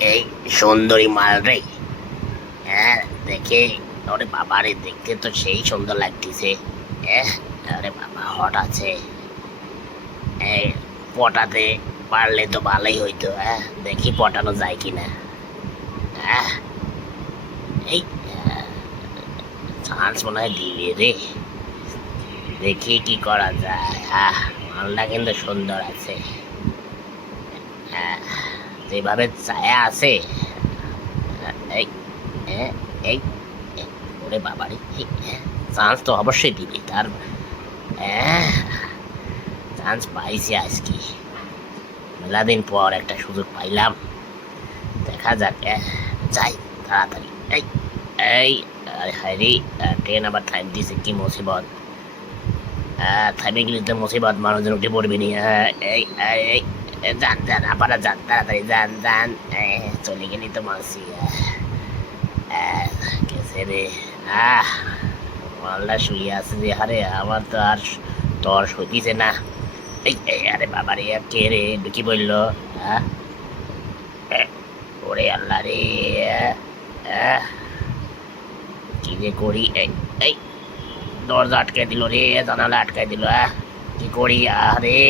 এই সুন্দরী মাল রে। হ্যাঁ, দেখে ওরে বাবা রে, দেখতে তো সেই সুন্দর লাগতেছে। আরে বাবা, হট আছে। এই পটাতে পারলে তো ভালোই হইতো। দেখি পটানো যায় কিনা। হ্যাঁ, এই চান্স মনে হয় দিবে রে। দেখি কি করা যায়। মালটা কিন্তু সুন্দর আছে। হ্যাঁ, যেভাবে ছায়া আছে। এই হ্যাঁ, এই ওরে বাবারে, চান্স তো অবশ্যই দিবি তার। হ্যাঁ, চান্স পাইছি আজকে। মেলা দিন পর একটা সুযোগ পাইলাম। দেখা যাক। যাই তাড়াতাড়ি। এই এই হ্যারি, ট্রেন আবার টাইম দিছে, কি মুসিবত। থামে গেলে তো মুসিবত, মানুষজন উঠে পড়বি নি। এই এই এই, যান যান, আপনারা যান, তাড়াতাড়ি যান যান। চলে গেলি তো মাসি। গেছে রে। আহ মালটা শুয়ে আছে যে হারে, আমার তো আর তর সইতিছে না। আরে বাবা রে, কে রে ঢুকি বললো? হ্যাঁ, ওরে আল্লাহ রে। আহ, কি যে করি। এই এই দরজা আটকে দিল রে, জানালা আটকে দিল। কি করি আরে।